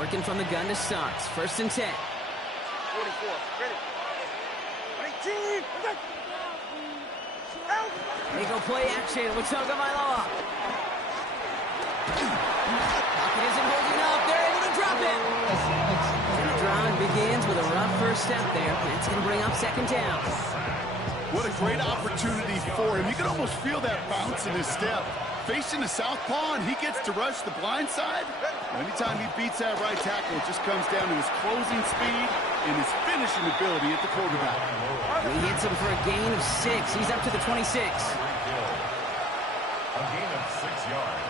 Working from the gun to Suggs. 1st and 10. 44. Ready. 18. They go play action with Tagovailoa. Pocket isn't holding up. They're able to drop it. And the drive begins with a rough first step there. That's going to bring up 2nd down. What a great opportunity for him. You can almost feel that bounce in his step. Facing the southpaw, and he gets to rush the blind side. Anytime he beats that right tackle, it just comes down to his closing speed and his finishing ability at the quarterback. He hits him for a gain of 6. He's up to the 26. A gain of 6 yards.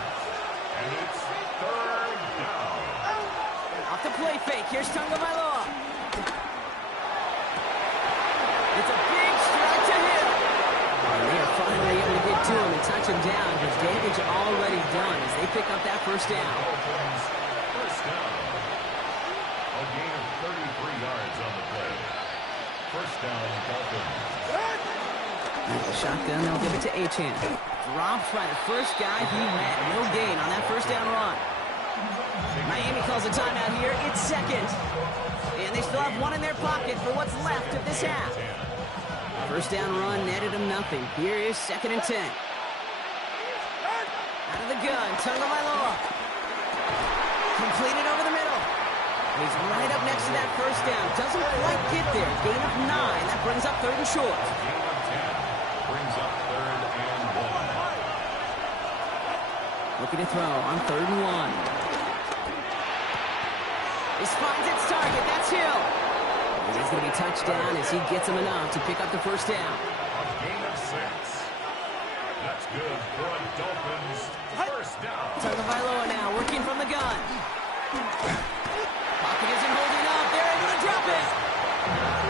And it's 3rd down. Off the play fake. Here's Tagovailoa. It's a big strike to him. And they are finally able to get to him and touch him down. But damage already done as they pick up that 1st down. First down. A gain of 33 yards on the play. 1st down, Dolphins. The shotgun, they'll give it to Achane. Drops by the first guy he met. No gain on that 1st down run. Miami calls a timeout here. It's 2nd. And they still have 1 in their pocket for what's left of this half. 1st down run netted him nothing. Here is 2nd and 10. Out of the gun, Tagovailoa. Completed over the middle. He's right up next to that 1st down. Doesn't quite get there. Gain of 9. That brings up 3rd and short. Gain of 10 brings up 3rd and 1. Looking to throw on 3rd and 1. This finds its target. That's Hill. He's going to be touched down as he gets him enough to pick up the 1st down. A gain of 6. That's good for a Dolphins 1st down. Tagovailoa now working from the gun. Pocket isn't holding up. They're able to drop it.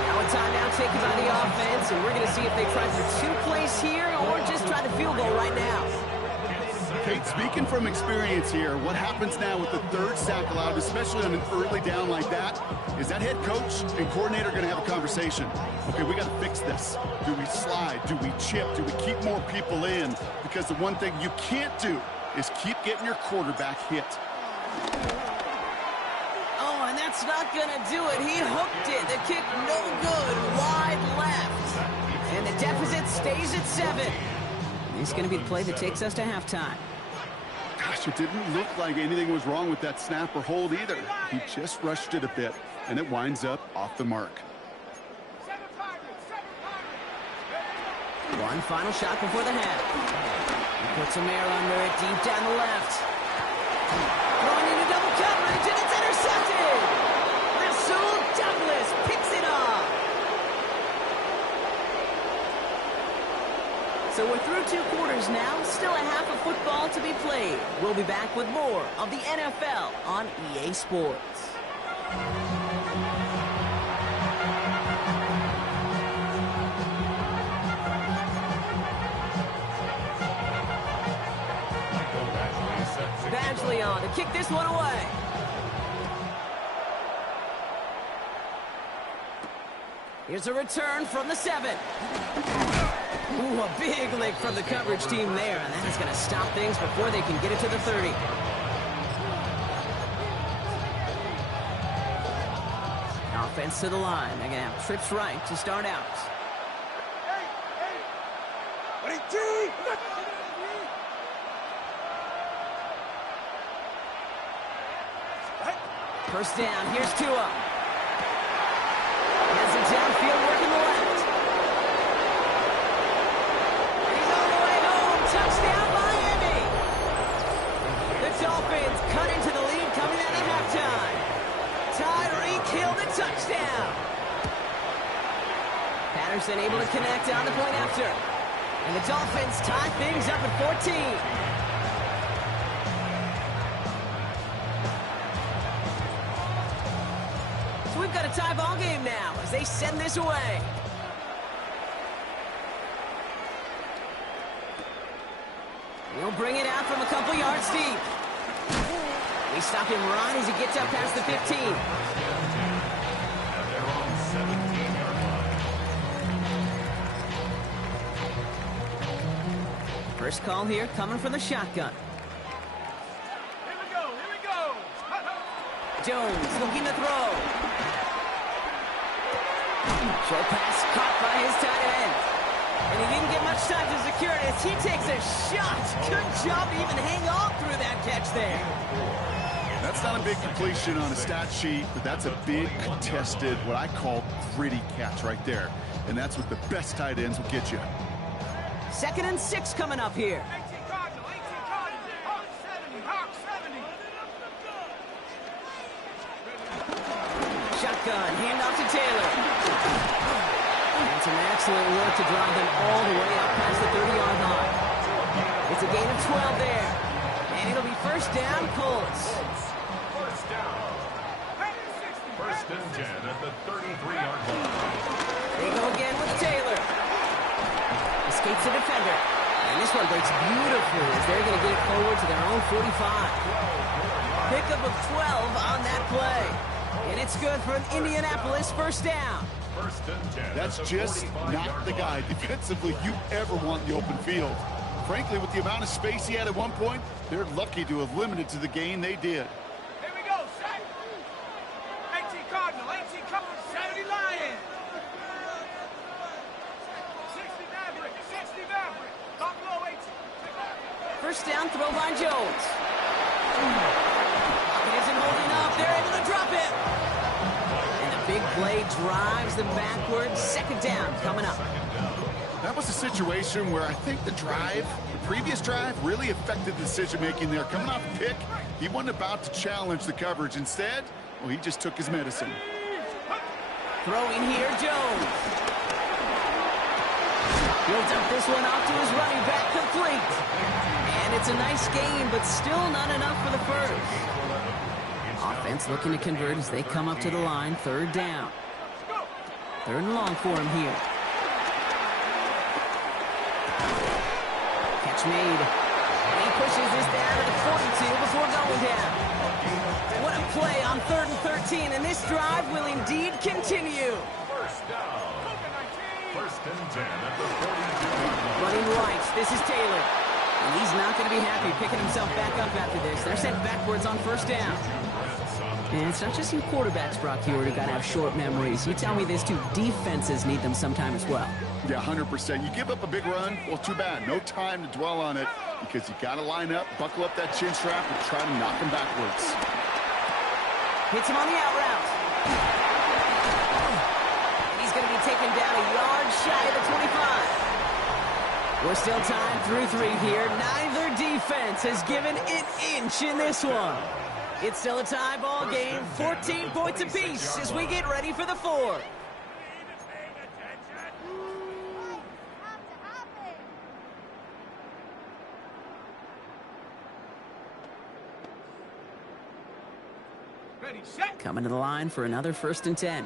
Now a timeout taken by the offense, and we're going to see if they try for 2 plays here or just try the field goal right now. Kate, speaking from experience here, what happens now with the 3rd sack allowed, especially on an early down like that, is that head coach and coordinator going to have a conversation. Okay, we got to fix this. Do we slide? Do we chip? Do we keep more people in? Because the one thing you can't do is keep getting your quarterback hit. Oh, and that's not going to do it. He hooked it. The kick no good. Wide left. And the deficit stays at 7. This is going to be the play that takes us to halftime. Gosh, it didn't look like anything was wrong with that snap or hold either. He just rushed it a bit, and it winds up off the mark. One final shot before the half. He puts some air under it, deep down the left. Throwing into double coverage, and it's intercepted! Rasul Douglas picks it off! So we're through 2 quarters now, still a half of football to be played. We'll be back with more of the NFL on EA Sports. Badgley on to kick this one away. Here's a return from the 7. Ooh, a big lick from the coverage team there, and that is going to stop things before they can get it to the 30. Offense to the line. They're going to have trips right to start out. First down. Here's Tua. Has it downfield working the left. He's on the way home. Touchdown, Miami. The Dolphins cut into the lead coming out of halftime. Tyreek Hill the touchdown. Patterson able to connect on the point after. And the Dolphins tie things up at 14. So we've got a tie ball game now as they send this away. He'll bring it out from a couple yards deep. We stop him right as he gets up past the 15. First call here coming from the shotgun. Here we go. Jones looking to throw. Short pass caught by his tight end. And he didn't get much time to secure it as he takes a shot. Good job to even hang on through that catch there. That's not a big completion on a stat sheet, but that's a big contested, what I call gritty catch right there. And that's what the best tight ends will get you. 2nd and 6 coming up here. 18 Cardinal, 18 Cardinal. Hawk 70, Hawk 70. Shotgun, handoff to Taylor. And some excellent work to drive them all the way up past the 30-yard line. It's a gain of 12 there. And it'll be first down, Colts. First down. 1st and 10 at the 33-yard line. They go again with Taylor. Escapes the defender. And this one breaks beautifully as they're going to get it forward to their own 45. Pickup of 12 on that play. And it's good for an Indianapolis first down. 1st and 10. That's just not the guy defensively you ever want in the open field. Frankly, with the amount of space he had at one point, they're lucky to have limited to the gain they did. Here we go, set. 18 Cardinal, 18 Cardinal, 70 Lion. 60 Maverick, 60 Maverick. Lock low, 18. First down throw by Jones. He isn't holding up. They're able to drop it. And a big play drives them backwards. 2nd down coming up. That was a situation where I think the previous drive, really affected the decision-making there. Coming off a pick, he wasn't about to challenge the coverage. Instead, well, he just took his medicine. Throwing here, Jones. He'll dump this one off to his running back, complete. And it's a nice game, but still not enough for the first. Offense looking to convert as they come up to the line. 3rd down. 3rd and long for him here. Catch made. And he pushes this down to the 42 before going down. What a play on 3rd and 13, and this drive will indeed continue. First down. 1st and 10 at the 42-yard line. Running right, this is Taylor. And he's not going to be happy picking himself back up after this. They're sent backwards on 1st down. And it's not just you quarterbacks, Brock Huard, who got to have short memories. You tell me this too, defenses need them sometime as well. Yeah, 100%. You give up a big run, well, too bad. No time to dwell on it because you got to line up, buckle up that chin strap, and try to knock him backwards. Hits him on the out route. And he's going to be taken down a yard shy of the 25. We're still tied through 3 here. Neither defense has given an inch in this one. It's still a tie ball game, 14 points apiece as we get ready for the 4th. Ready, set. Coming to the line for another 1st and 10.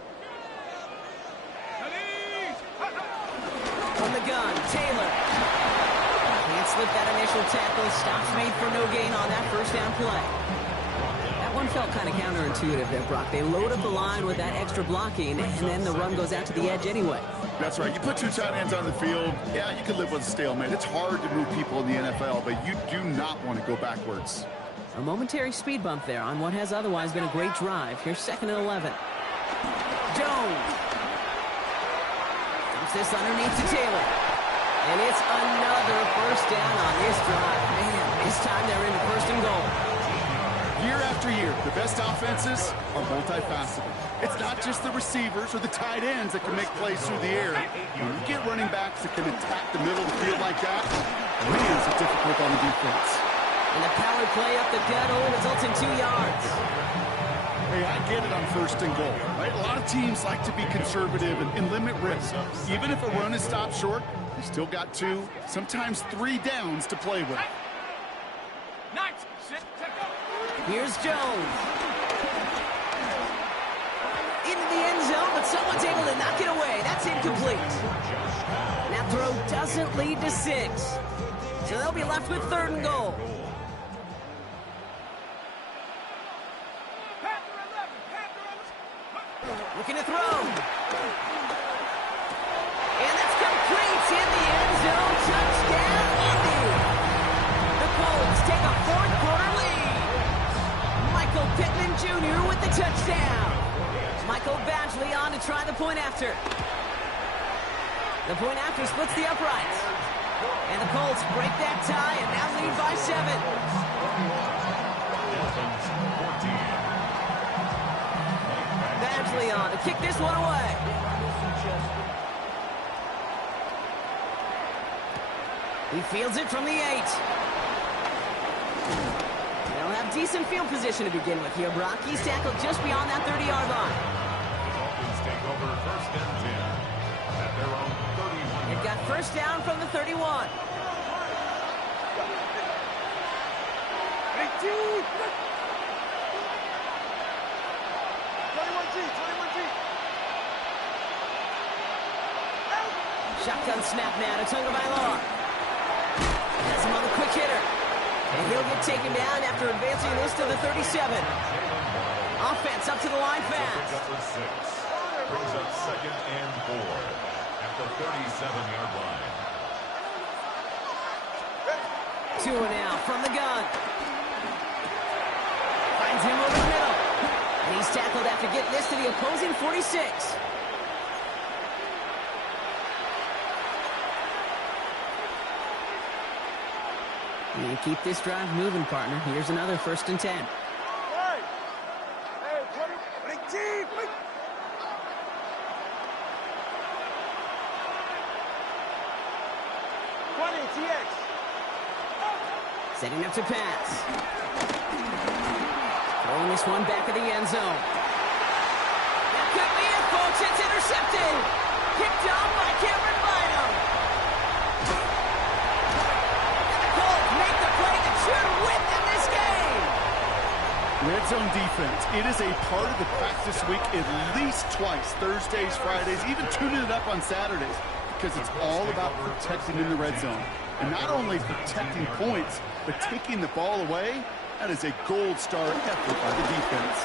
From the gun, Taylor. Can't slip that initial tackle. Stops made for no gain on that 1st down play. That one felt kind of counterintuitive there, Brock. They load up the line with that extra blocking, and then the run goes out to the edge anyway. That's right. You put 2 tight ends on the field, yeah, you can live with a stalemate. It's hard to move people in the NFL, but you do not want to go backwards. A momentary speed bump there on what has otherwise been a great drive. Here's 2nd and 11. Jones. Dumps this underneath to Taylor. And it's another 1st down on this drive. Man, this time they're into 1st and goal. Year after year, the best offenses are multifaceted. It's not just the receivers or the tight ends that can make plays through the air. When you get running backs that can attack the middle of the field like that, man, it's difficult on the defense. And the power play up the gut only results in 2 yards. Hey, I get it on 1st and goal, right? A lot of teams like to be conservative and limit risk. Even if a run is stopped short, you still got 2, sometimes 3 downs to play with. Here's Jones. Into the end zone, but someone's able to knock it away. That's incomplete. That throw doesn't lead to 6. So they'll be left with 3rd and goal. Looking to throw. And that's complete in the end zone. Touchdown, Indy. The Colts take a 4th quarter lead. Mike Michael Pittman Jr. with the touchdown. Michael Badgley on to try the point after. The point after splits the uprights. And the Colts break that tie and now lead by 7. Badgley on to kick this one away. He fields it from the 8. They'll have decent field position to begin with here, Brock. He's tackled just beyond that 30-yard line. Dolphins take over first and 10 at their own 31. They've got first down from the 31. 21G. Shotgun snap now to Tagovailoa. Has him on the quick hitter. And he'll get taken down after advancing this to the 37. Offense up to the line fast. Brings up second and 4 at the 37-yard line. Tua now from the gun. Finds him over the middle. And he's tackled after getting this to the opposing 46. And keep this drive moving, partner. Here's another first and 10. Hey, 20G. Setting up to pass. Throwing this one back of the end zone. That could be it, folks. It's intercepted. Picked off by Cameron Bynum. And the Colts make the play that should win them this game. Red zone defense. It is a part of the practice week at least twice. Thursdays, Fridays, even tuning it up on Saturdays. Because it's all about protecting in the red zone. And not only protecting points, but taking the ball away. That is a gold star effort by the defense.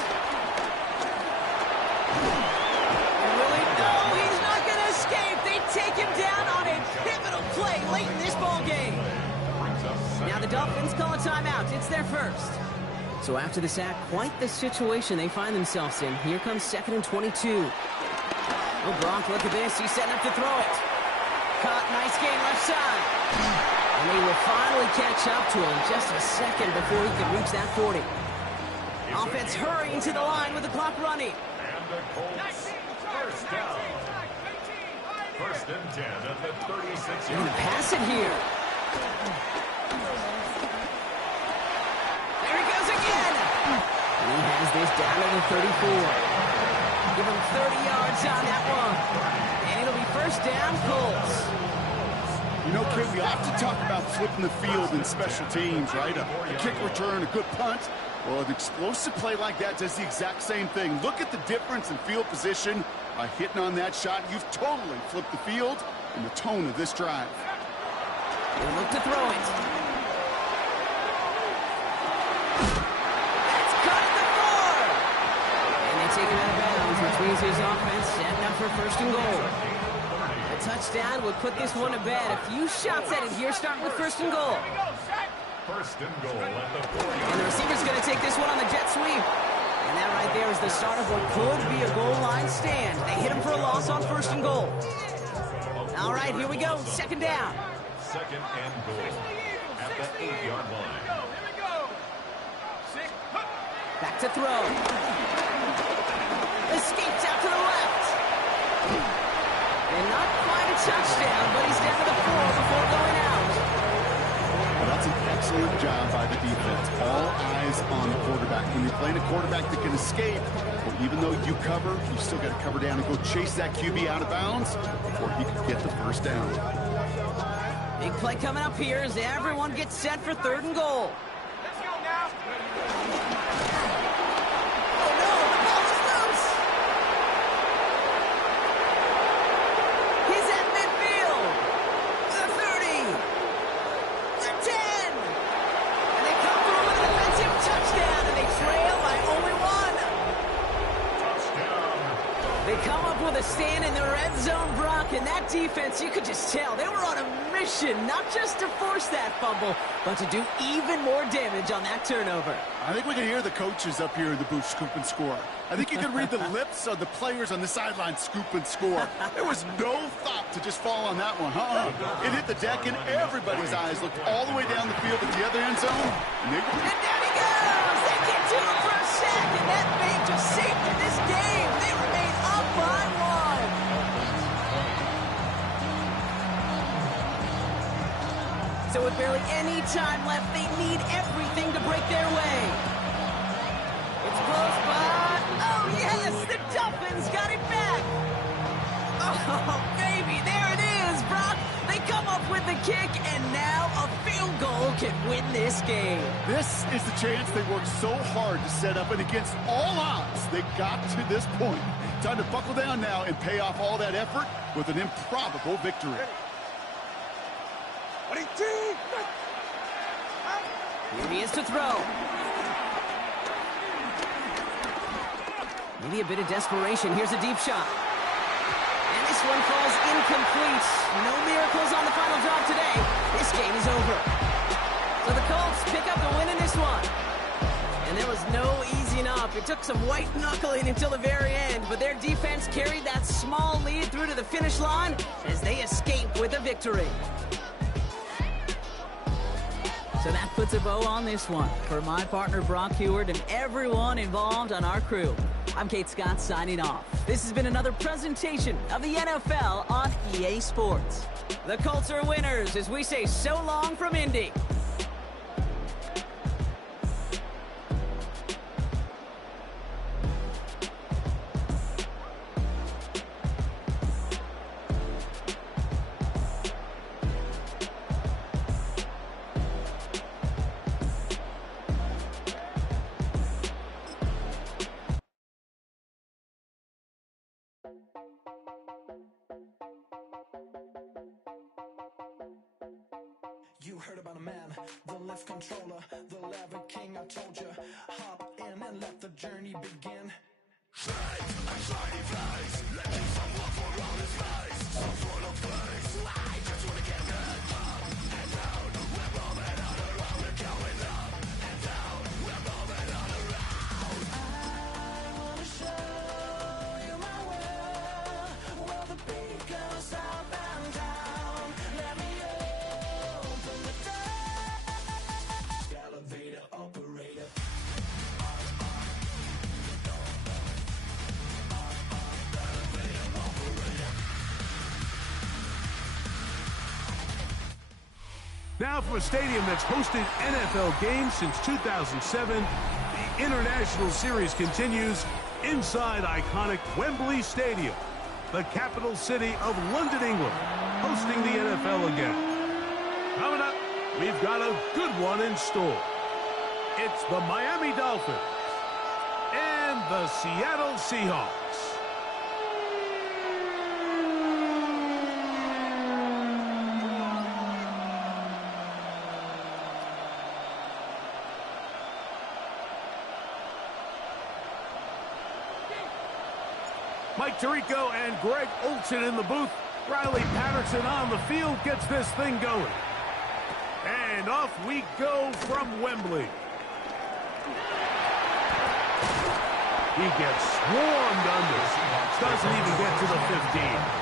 Really? No, he's not going to escape. They take him down on a pivotal play late in this ball game. Now the Dolphins call a timeout. It's their first. So after the sack, quite the situation they find themselves in. Here comes 2nd and 22. Oh, Gronk, look at this. He's setting up to throw it. Caught, nice gain left side. And they will finally catch up to him just a second before he can reach that 40. Offense hurrying to the line with the clock running. And the Colts first down. First and 10 at the 36. They're going to pass it here. There he goes again. And he has this down to the 34. Give him 30 yards on that one. And it'll be first down, Colts. You know, kid, we often talk about flipping the field in special teams, right? A kick return, a good punt. Well, an explosive play like that does the exact same thing. Look at the difference in field position by hitting on that shot. You've totally flipped the field and the tone of this drive. They look to throw it. That's caught at the 4. And they take it out of bounds, which means his offense setting up for first and goal. A touchdown would put this one to bed. A few shots at it here, starting with first and goal. First and goal at the 40. And the receiver's going to take this one on the jet sweep. And that right there is the start of what could be a goal line stand. They hit him for a loss on first and goal. All right, here we go. Second down. Second and goal at the 8-yard line. Back to throw. Escapes out to the left. And not quite a touchdown, but he's down to the 4 before going out. Well, that's an excellent job by the defense. All eyes on the quarterback. When you're playing a quarterback that can escape, well, even though you cover, you still got to cover down and go chase that QB out of bounds before he can get the first down. Big play coming up here as everyone gets set for third and goal. Let's go now. Oh no, the ball is loose. He's at midfield. The 30. The 10. And they come through with a defensive touchdown, and they trail by only 1. Touchdown. They come up with a stand in the red zone, Brock, and that defense, you could just tell they were on a mission, not just to force that fumble, but to do even more damage on that turnover. I think we can hear the coaches up here in the booth scoop and score. I think you can read the lips of the players on the sideline scoop and score. There was no thought to just fall on that one. It hit the deck, and everybody's eyes looked all the way down the field at the other end zone. And down he goes! They get to him for a sack, and that may just save them this game. They remain up by 1. So with barely any time left, they need everything to break their way. It's close, but oh yes, the Dolphins got it back. Oh baby, there it is, Brock. They come up with the kick, and now a field goal can win this game. This is the chance they worked so hard to set up, and against all odds, they got to this point. Time to buckle down now and pay off all that effort with an improbable victory. Here he is to throw. Maybe a bit of desperation. Here's a deep shot. And this one falls incomplete. No miracles on the final drive today. This game is over. So the Colts pick up the win in this one. And there was no easing up. It took some white knuckling until the very end, but their defense carried that small lead through to the finish line as they escape with a victory. So that puts a bow on this one. For my partner Brock Huard and everyone involved on our crew, I'm Kate Scott signing off. This has been another presentation of the NFL on EA Sports. The Colts are winners as we say so long from Indy. You heard about a man, the lift controller, the lever king, I told you. Hop in and let the journey begin. Now from a stadium that's hosted NFL games since 2007, the International Series continues inside iconic Wembley Stadium, the capital city of London, England, hosting the NFL again. Coming up, we've got a good one in store. It's the Miami Dolphins and the Seattle Seahawks. Mike Tirico and Greg Olsen in the booth. Riley Patterson on the field gets this thing going. And off we go from Wembley. He gets swarmed under. Doesn't even get to the 15.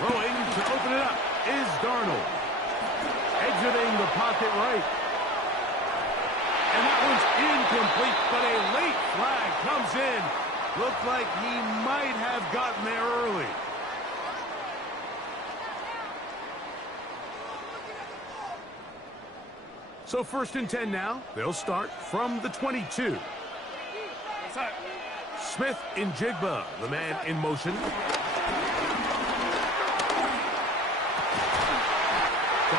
Throwing to open it up is Darnold. Exiting the pocket right. And that one's incomplete, but a late flag comes in. Looked like he might have gotten there early. So 1st and 10 now. They'll start from the 22. Smith in Jigba, the man in motion. Got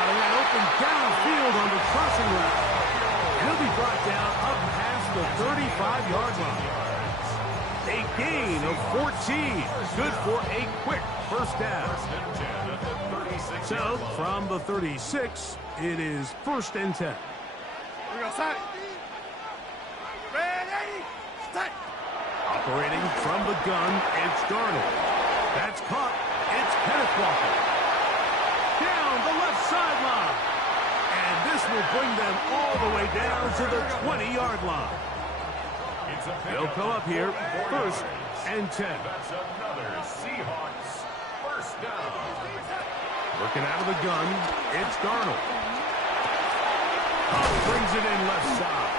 a man open downfield on the crossing route. He'll be brought down up past the 35-yard line. A gain of 14. Good for a quick first down. So from the 36, it is 1st and 10. We go set. Ready, set. Operating from the gun, it's Darnold. That's caught. It's Kenneth Walker. Down the left sideline. And this will bring them all the way down to the 20-yard line. They'll come up here, 1st and 10. That's another Seahawks first down. Working out of the gun, it's Darnold. Brings it in left side.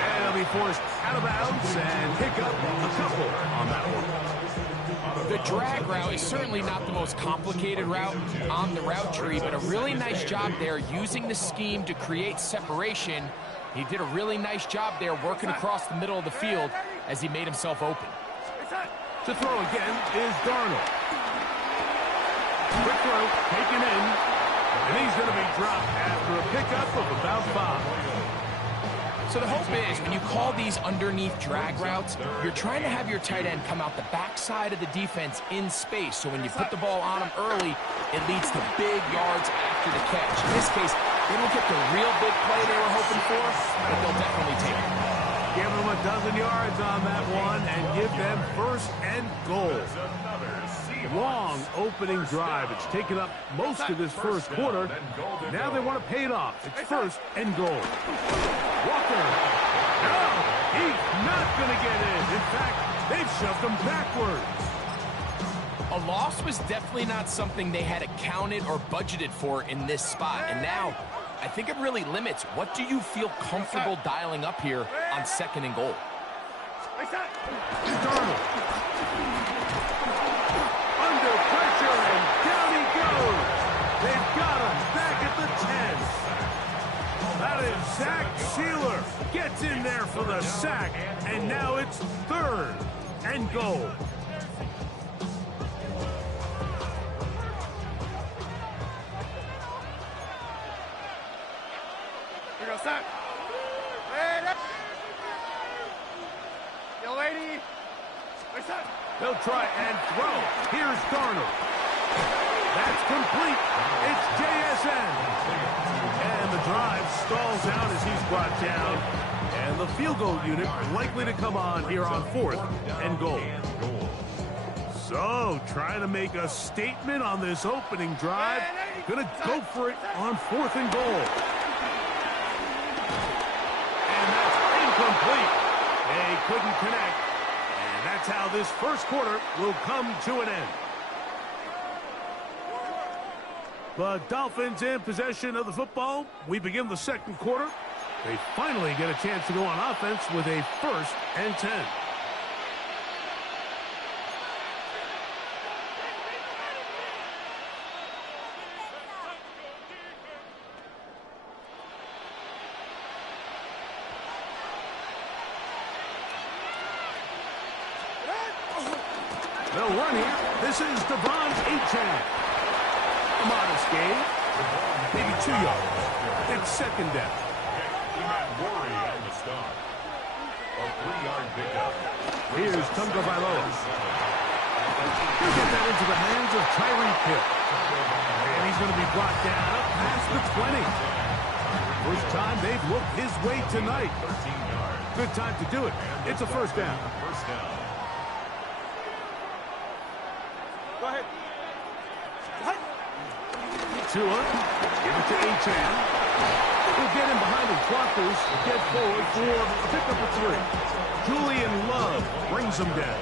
And he'll be forced out of bounds and pick up a couple on that one. The drag route is certainly not the most complicated route on the route tree, but a really nice job there using the scheme to create separation. He did a really nice job there working across the middle of the field as he made himself open. To throw again is Darnold. Quick throw, taken in, and he's going to be dropped after a pickup of about 5. So the hope is when you call these underneath drag routes, you're trying to have your tight end come out the backside of the defense in space. So when you put the ball on him early, it leads to big yards after the catch. In this case, they don't get the real big play they were hoping for, but they'll definitely take it. Give them a dozen yards on that one and give them 1st and goal. Long opening drive. It's taken up most of this first quarter. Now they want to pay it off. It's 1st and goal. Walker. No, he's not going to get in. In fact, they've shoved him backwards. A loss was definitely not something they had accounted or budgeted for in this spot. And now, I think it really limits what do you feel comfortable dialing up here on 2nd and goal. Darnold. Under pressure, and down he goes. They've got him back at the 10. That is Zach Sieler. Gets in there for the sack, and now it's 3rd and goal. We go set. Ready. Yo, lady. We set. They'll try and throw. Here's Darnold. That's complete. It's JSN. And the drive stalls out as he's brought down. And the field goal unit likely to come on here on 4th and goal. So, trying to make a statement on this opening drive. Gonna go for it on 4th and goal. And that's incomplete. They couldn't connect. And that's how this first quarter will come to an end. The Dolphins in possession of the football. We begin the second quarter. They finally get a chance to go on offense with a 1st and 10. They'll run here. This is Devon Achane. A modest gain. Maybe 2 yards. It's 2nd down. He had worry on the start. A 3-yard pickup. Here's Tunga Vailoa. He'll get that into the hands of Tyreek Hill. And he's going to be brought down up past the 20. First time they've looked his way tonight. 13 yards. Good time to do it. It's a 1st down. First down. Go ahead. Tua, give it to Achane. He'll get him behind the blockers, get forward for a pickup of 3. Julian Love brings him down.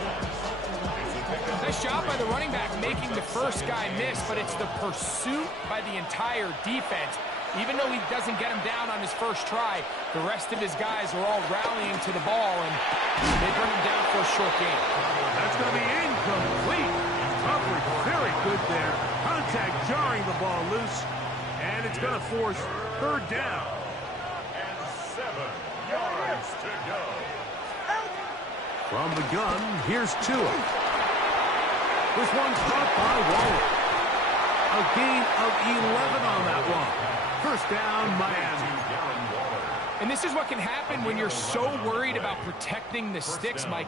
Nice Nice job by the running back making the first guy miss, but it's the pursuit by the entire defense. Even though he doesn't get him down on his first try, the rest of his guys are all rallying to the ball, and they bring him down for a short gain. That's going to be incomplete. Coverage very good there. Contact jarring the ball loose, and it's going to force third down. And 7 yards to go. From the gun, here's Tua. This one's caught by Waller. A gain of 11 on that one. First down, Miami. And this is what can happen when you're so worried about protecting the sticks, Mike.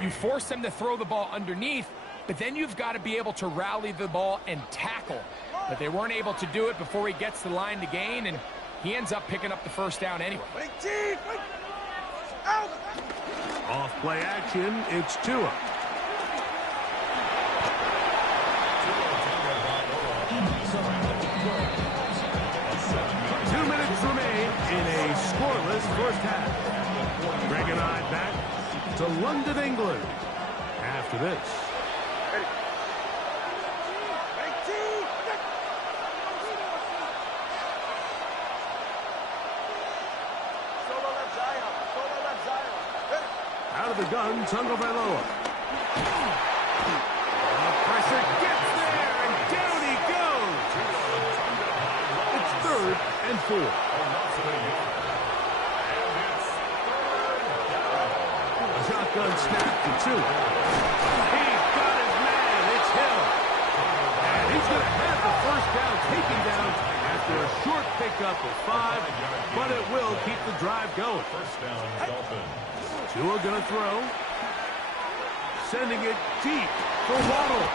You force them to throw the ball underneath, but then you've got to be able to rally the ball and tackle. But they weren't able to do it before he gets the line to gain, and he ends up picking up the first down anyway. Off play action, it's Tua. In a scoreless first half. Greg and I back to London, England after this. Out of the gun, Tagovailoa. The pressure gets there, and down he goes. It's 3rd and 4. Shotgun snap to Tua. He's got his man. It's Hill. And he's going to have the first down taken down after a short pickup of 5, but it will keep the drive going. First down, Dolphins. Tua going to throw. Sending it deep for Waddle.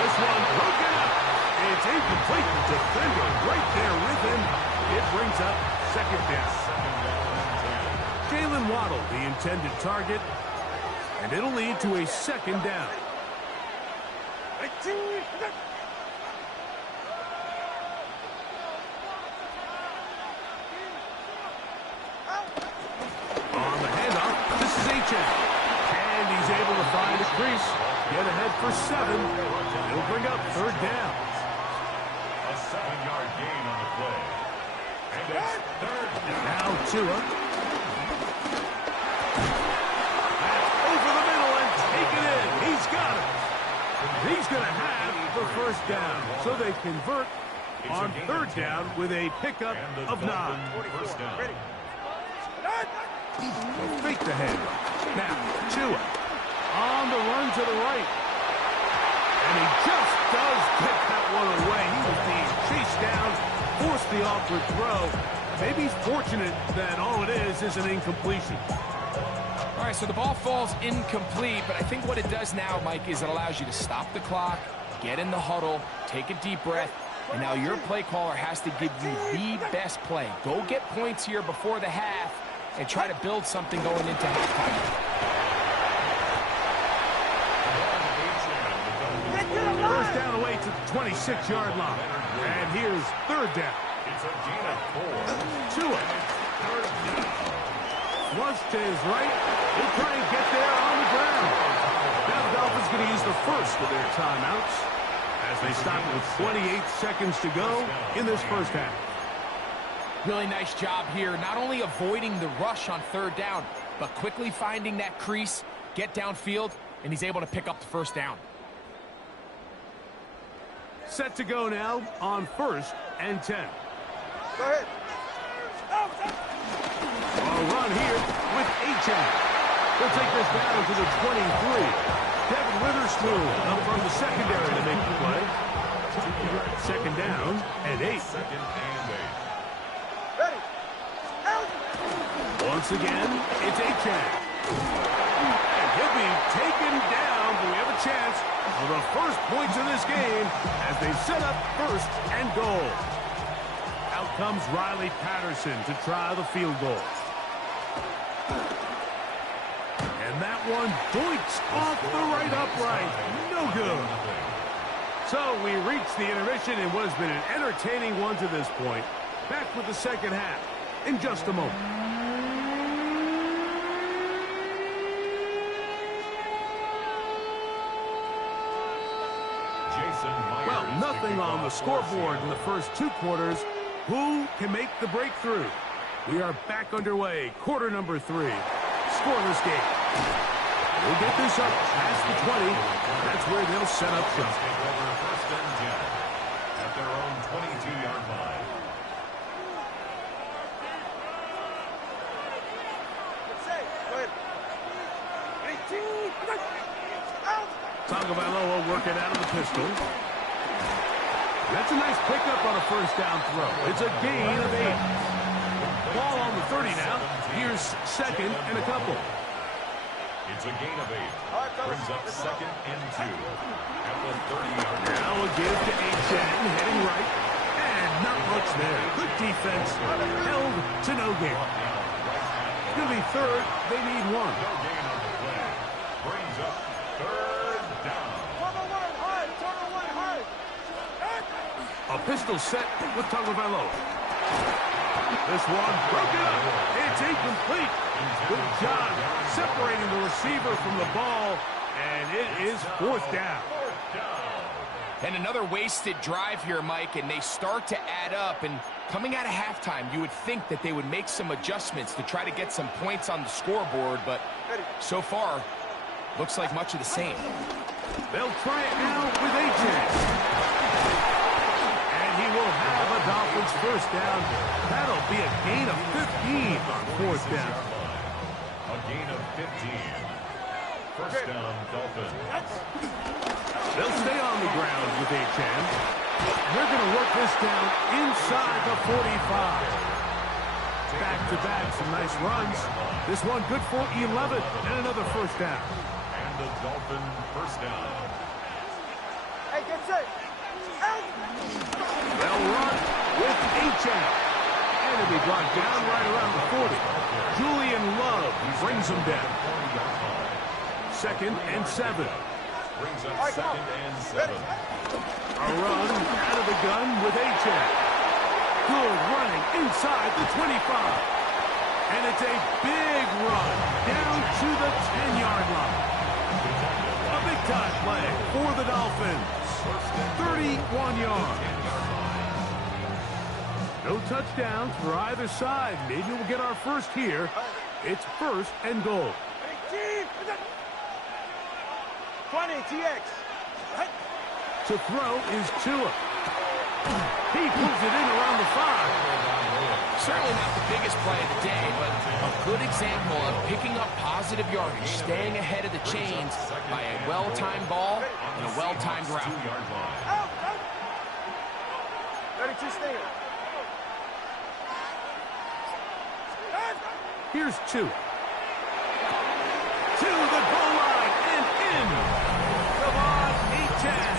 This one broken up. It's incomplete. The defender right there with him. It brings up second down. Jalen Waddle, the intended target, and it'll lead to a second down. On the handoff, this is Achane. And he's able to find a crease, get ahead for 7. It'll bring up third down. A 7-yard gain on the play. And it's third down. Now Tua. Over the middle and take it in. He's got it. He's going to have the first down. So they convert on third down with a pickup of 9. First down. They'll fake the handoff. Now, Tua on the run to the right. And he just does get that one away. He was being chased down, forced the awkward throw. Maybe he's fortunate that all it is an incompletion. All right, so the ball falls incomplete, but I think what it does now, Mike, is it allows you to stop the clock, get in the huddle, take a deep breath, and now your play caller has to give you the best play. Go get points here before the half and try to build something going into halftime. First down away to the 26-yard line. And here's third down. It's a gain of 4. Tua. Once to his right. He'll try and get there on the ground. Now the Dolphins going to use the first of their timeouts as they stop with 28 seconds to go in this first half. Really nice job here, not only avoiding the rush on third down, but quickly finding that crease, get downfield, and he's able to pick up the first down. Set to go now on 1st and 10. Go ahead. A run here with Achane. They'll take this down to the 23. Devin Witherspoon up from the secondary to make the play. Second down and 8. Second and 8. Ready. Once again, it's Achane. And he'll be taken down, but we have a chance for the first points of this game as they set up 1st and goal. Out comes Riley Patterson to try the field goal. And that one doinks off the right upright. No good. So we reach the intermission in what has been an entertaining one to this point. Back with the second half in just a moment. Well, nothing on the scoreboard in the first 2 quarters. Who can make the breakthrough? We are back underway. Quarter number 3. Scoreless game. We'll get this up past the 20. That's where they'll set up shop. First and 10 at their own 22-yard line. Tagovailoa working out of the pistol. That's a nice pickup on a first down throw. It's a gain of 8. Ball on the 30 now. Here's second and a couple. It's a gain of 8. Brings up second and 2 at the 30-yard line. Now a give to Achane, heading right. And not much there. Good defense. Held to no gain. It's going to be third. They need 1. No gain on the play. Brings up third down. A pistol set with Tagovailoa. This one broken up. It's incomplete. Good job separating the receiver from the ball, and it is 4th down. And another wasted drive here, Mike, and they start to add up. And coming out of halftime, you would think that they would make some adjustments to try to get some points on the scoreboard, but so far, looks like much of the same. They'll try it now with Achane. He will have a Dolphins first down. That'll be a gain of 15 on 4th down. A gain of 15. First down, Dolphins. They'll stay on the ground with Achane. They're going to work this down inside the 45. Back-to-back, some nice runs. This one good for 11 and another first down. And the Dolphin first down. Hey, get set. They'll run with Achane. And it'll be brought down right around the 40. Julian Love brings them down. Second and 7. Brings up second and 7. A run out of the gun with Achane. Good running inside the 25. And it's a big run down to the 10-yard line. A big-time play for the Dolphins. 31 yards. No touchdowns for either side. Maybe we'll get our first here. It's 1st and goal. 20, TX. To throw is Tua. He pulls it in around the 5. Certainly not the biggest play of the day, but a good example of picking up positive yardage, staying ahead of the chains by a well-timed ball and a well-timed route. 32 stinger. Here's Tua. To the goal line and in. Devon Achane.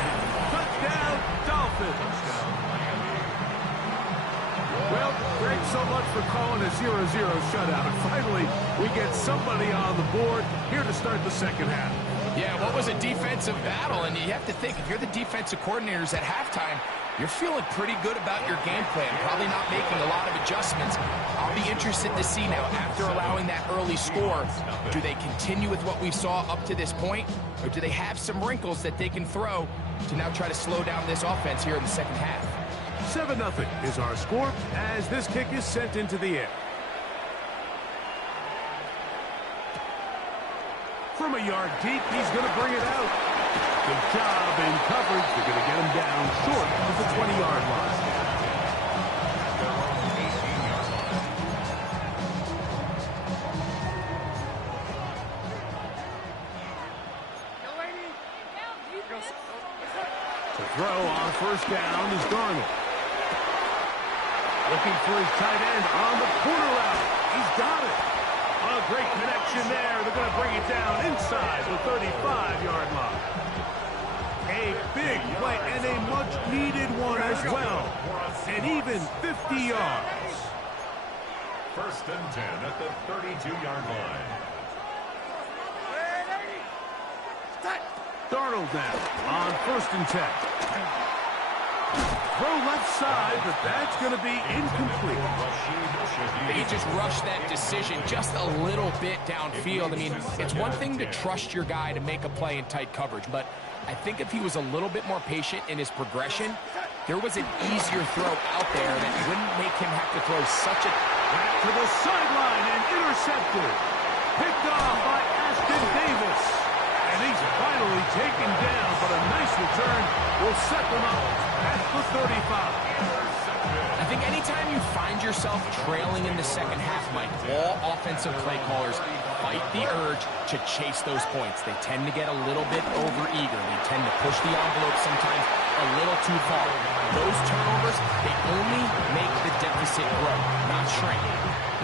Touchdown, Dolphins. Well, Greg, so much for calling a 0-0 shutout. Finally, we get somebody on the board here to start the second half. Yeah, what was a defensive battle? And you have to think, if you're the defensive coordinators at halftime, you're feeling pretty good about your game plan, probably not making a lot of adjustments. I'll be interested to see now, after allowing that early score, do they continue with what we saw up to this point, or do they have some wrinkles that they can throw to now try to slow down this offense here in the second half? 7-0 is our score as this kick is sent into the air. From a yard deep, he's going to bring it out. Good job in coverage. They're going to get him down short of the 20-yard line. To throw on first down is Darnold. Looking for his tight end on the corner route. He's got it. A great connection there. They're going to bring it down inside the 35-yard line. A big play and a much-needed one as well. And even 50 yards. First and 10 at the 32-yard line. Darnold now on first and 10. Throw left side, but that's going to be incomplete. He just rushed that decision just a little bit downfield. I mean, it's one thing to trust your guy to make a play in tight coverage, but I think if he was a little bit more patient in his progression, there was an easier throw out there that wouldn't make him have to throw such a... Back to the sideline and intercepted. Picked off by Ashtyn Davis. And he's finally taken down, but a nice return will set them up at the 35. I think anytime you find yourself trailing in the second half, Mike, all offensive play callers fight the urge to chase those points. They tend to get a little bit overeager. They tend to push the envelope sometimes a little too far. Those turnovers, they only make the deficit grow, not shrink.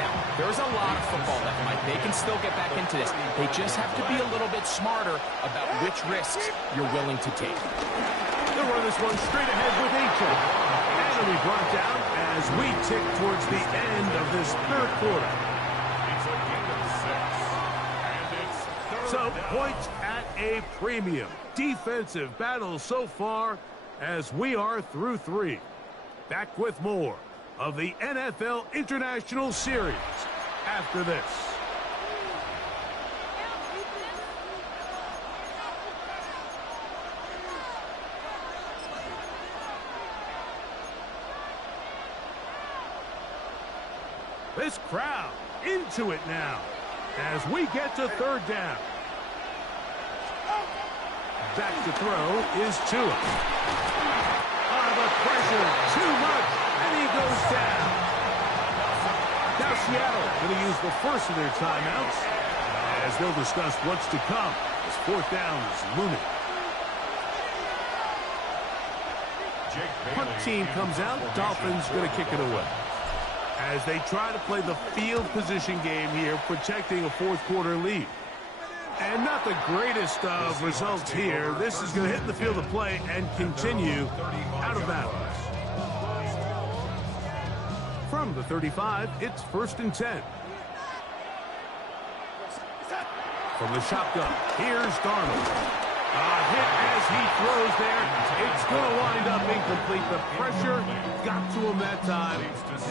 Now, there's a lot of football left, Mike. They can still get back into this. They just have to be a little bit smarter about which risks you're willing to take. They'll run this one straight ahead with Aiken. And it'll be brought down as we tick towards the end of this third quarter. It's a gain of 6. And it's So, points at a premium. Defensive battle so far as we are through 3. Back with more of the NFL International Series after this. This crowd into it now as we get to third down. Back to throw is Tua. The pressure, too much, and he goes down. Now Seattle going to use the first of their timeouts as they'll discuss what's to come as fourth down is looming. Punt team comes out, Dolphins going to kick it away as they try to play the field position game here, protecting a fourth quarter lead. And not the greatest of results here. This is going to hit the field of play and continue out of bounds. From the 35, it's 1st and 10. From the shotgun, here's Darnold. Hit as he throws there. It's going to wind up incomplete. The pressure got to him that time,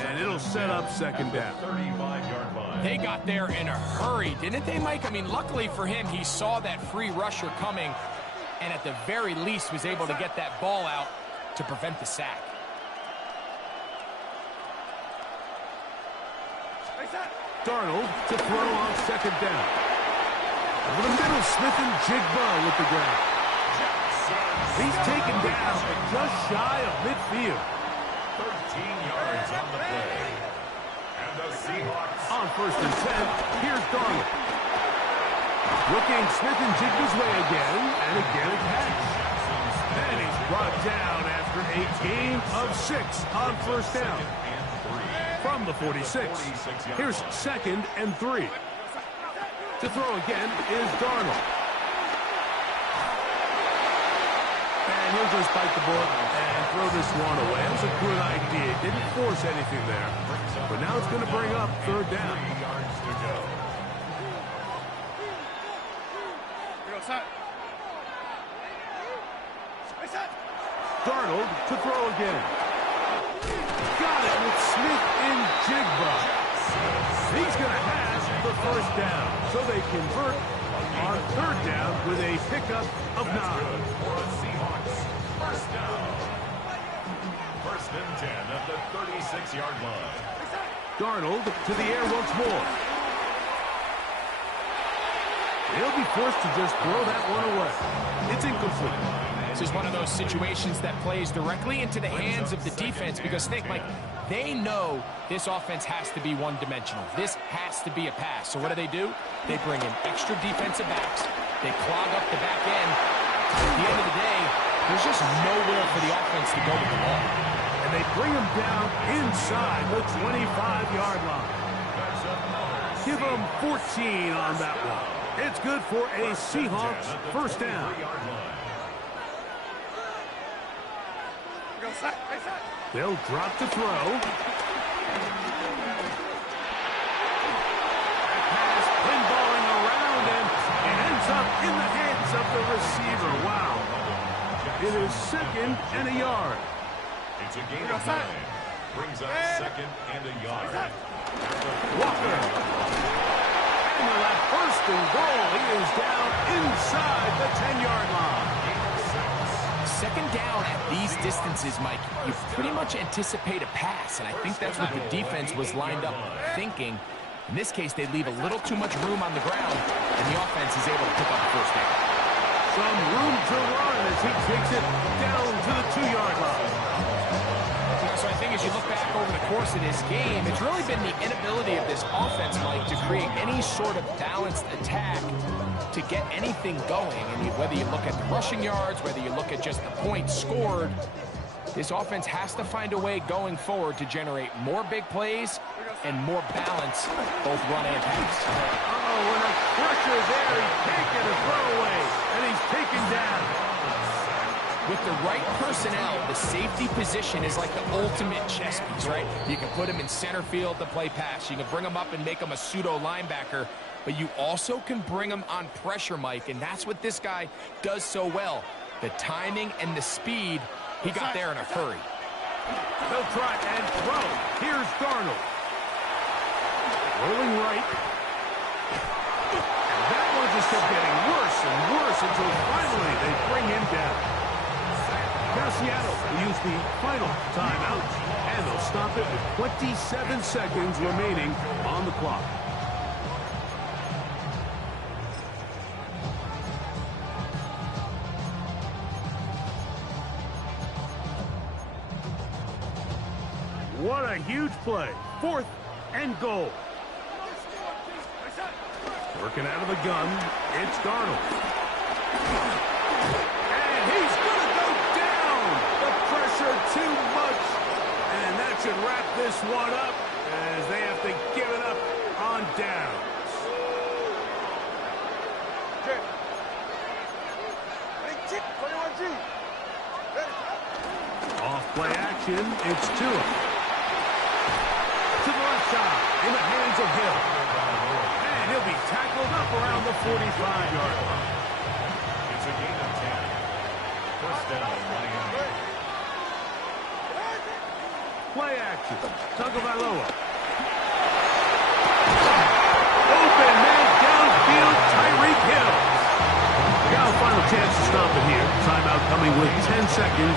and it'll set up second down. 35-yard line. They got there in a hurry, didn't they, Mike? I mean, luckily for him, he saw that free rusher coming, and at the very least was able to get that ball out to prevent the sack. Darnold to throw on second down. Over the middle, Smith-Njigba with the grab. He's taken down just shy of midfield. 13 yards on the play. And the Seahawks On 1st and 10, here's Darnold. Looking Smith-Njigba's way again, and again a catch. And he's brought down after a gain of 6 on first down. From the 46, here's 2nd and 3. To throw again is Darnold. And he'll just bite the bullet and throw this one away. That was a good idea. Didn't force anything there. But now it's going to bring up third down. 3 yards to go. Darnold to throw again. Got it with Smith-Njigba. He's going to have the first down. So they convert on third down with a pickup of 9. For the Seahawks. First down. 1st and 10 at the 36-yard line. Darnold to the air once more. He'll be forced to just throw that one away. It's incomplete. This is one of those situations that plays directly into the hands of the defense because, think, Mike, they know this offense has to be one-dimensional. This has to be a pass. So what do? They bring in extra defensive backs. They clog up the back end. At the end of the day, there's just nowhere for the offense to go with the ball. And they bring him down inside the 25-yard line. Give him 14 on that one. It's good for a Seahawks first down. They'll drop to throw. Pass pinballing around, and it ends up in the hands of the receiver. Wow. It is 2nd and a yard. It's a gain of 9. Brings up 2nd and a yard. Walker. And that 1st and goal, he is down inside the 10-yard line. second down at these distances, Mike, you pretty much anticipate a pass, and I think that's what the defense was lined up thinking. In this case, they leave a little too much room on the ground, and the offense is able to pick up the first down. Some room to run as he takes it down to the 2-yard line. So I think as you look back over the course of this game, it's really been the inability of this offense, Mike, to create any sort of balanced attack to get anything going. And whether you look at the rushing yards, whether you look at just the points scored, this offense has to find a way going forward to generate more big plays and more balance, both run and pass. Oh, when the pressure there, he's taking a throwaway, and he's taken down. With the right personnel, the safety position is like the ultimate chess piece, right? You can put him in center field to play pass. You can bring him up and make him a pseudo linebacker, but you also can bring him on pressure, Mike, and that's what this guy does so well. The timing and the speed, he got there in a hurry. They'll try and throw. Here's Darnold. Rolling right. And that one just kept getting worse and worse until finally they bring him down. Now Seattle will use the final timeout, and they'll stop it with 27 seconds remaining on the clock. What a huge play. 4th and goal. Working out of the gun, it's Darnold. And he's going to go down. The pressure too much. And that should wrap this one up as they have to give it up on downs. Off play action, it's Tua. To the left side, in the hands of Hill. And he'll be tackled up around the 45-yard line. It's a gain of 10. First down, running out. Play action. Tagovailoa. Open man downfield, Tyreek Hill. We got a final chance to stop it here. Timeout coming with 10 seconds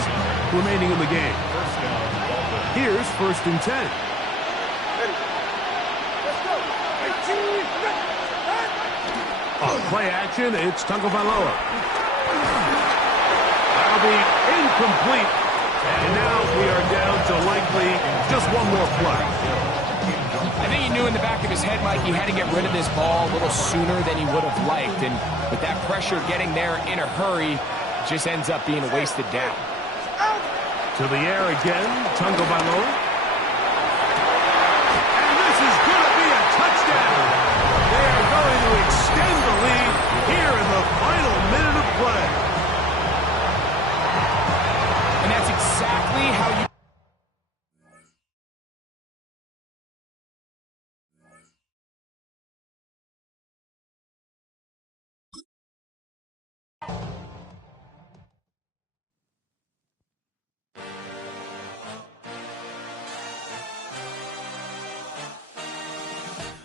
remaining in the game. First down, Here's 1st and 10. On play action, it's Tagovailoa. That'll be incomplete. And now we are down to likely just one more play. I think he knew in the back of his head, Mike, he had to get rid of this ball a little sooner than he would have liked. And with that pressure getting there in a hurry, it just ends up being a wasted down. To the air again, Tagovailoa. And this is going to be a touchdown. They are going to extend the lead here in the final minute of play. And that's exactly how you...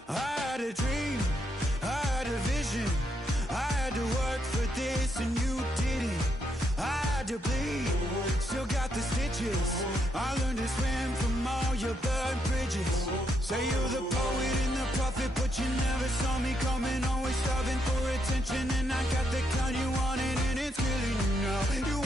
I had a dream, I had a vision, I had to work for this and you didn't. I had to bleed, still got the stitches. I learned to swim from all your burned bridges. Say you're the poet and the prophet, but you never saw me coming. Always starving for attention, and I got the kind you wanted, and it's killing you now. You